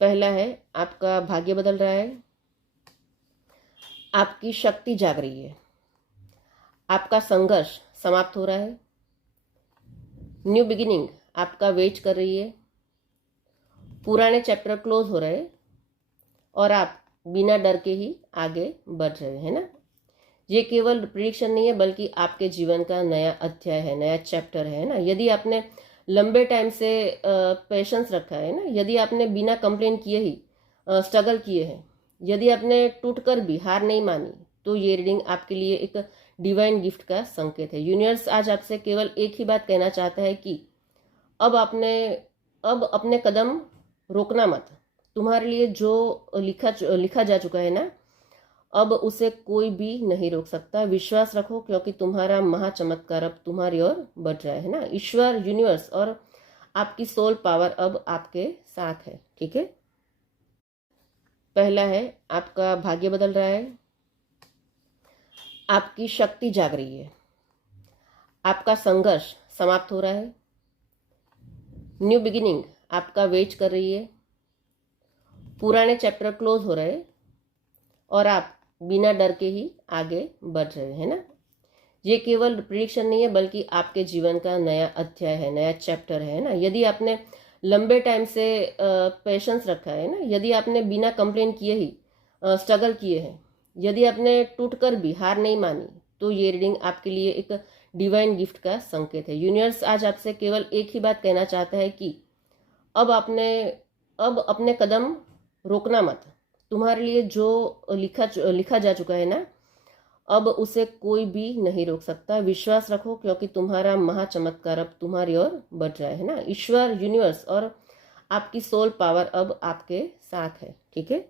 पहला है आपका भाग्य बदल रहा है, आपकी शक्ति जाग रही है, आपका संघर्ष समाप्त हो रहा है, न्यू बिगिनिंग आपका वेट कर रही है, पुराने चैप्टर क्लोज हो रहे हैं और आप बिना डर के ही आगे बढ़ रहे हैं ना। ये केवल प्रिडिक्शन नहीं है बल्कि आपके जीवन का नया अध्याय है, नया चैप्टर है ना। यदि आपने लंबे टाइम से पेशेंस रखा है ना, यदि आपने बिना कंप्लेन किए ही स्ट्रगल किए हैं, यदि आपने टूटकर भी हार नहीं मानी, तो ये रीडिंग आपके लिए एक डिवाइन गिफ्ट का संकेत है। यूनिवर्स आज आपसे केवल एक ही बात कहना चाहता है कि अब अपने कदम रोकना मत। तुम्हारे लिए जो लिखा जा चुका है ना, अब उसे कोई भी नहीं रोक सकता। विश्वास रखो क्योंकि तुम्हारा महाचमत्कार अब तुम्हारी ओर बढ़ रहा है ना। ईश्वर, यूनिवर्स और आपकी सोल पावर अब आपके साथ है। ठीक है। पहला है आपका भाग्य बदल रहा है, आपकी शक्ति जाग रही है, आपका संघर्ष समाप्त हो रहा है, न्यू बिगिनिंग आपका वेट कर रही है, पुराने चैप्टर क्लोज हो रहे हैं और आप बिना डर के ही आगे बढ़ रहे हैं ना। ये केवल प्रिडिक्शन नहीं है बल्कि आपके जीवन का नया अध्याय है, नया चैप्टर है ना। यदि आपने लंबे टाइम से पेशेंस रखा है ना, यदि आपने बिना कंप्लेन किए ही स्ट्रगल किए हैं, यदि आपने टूटकर भी हार नहीं मानी, तो ये रीडिंग आपके लिए एक डिवाइन गिफ्ट का संकेत है। यूनिवर्स आज आपसे केवल एक ही बात कहना चाहता है कि अब अपने कदम रोकना मत। तुम्हारे लिए जो लिखा जा चुका है ना, अब उसे कोई भी नहीं रोक सकता। विश्वास रखो क्योंकि तुम्हारा महाचमत्कार अब तुम्हारी ओर बढ़ रहा है ना। ईश्वर, यूनिवर्स और आपकी सोल पावर अब आपके साथ है। ठीक है।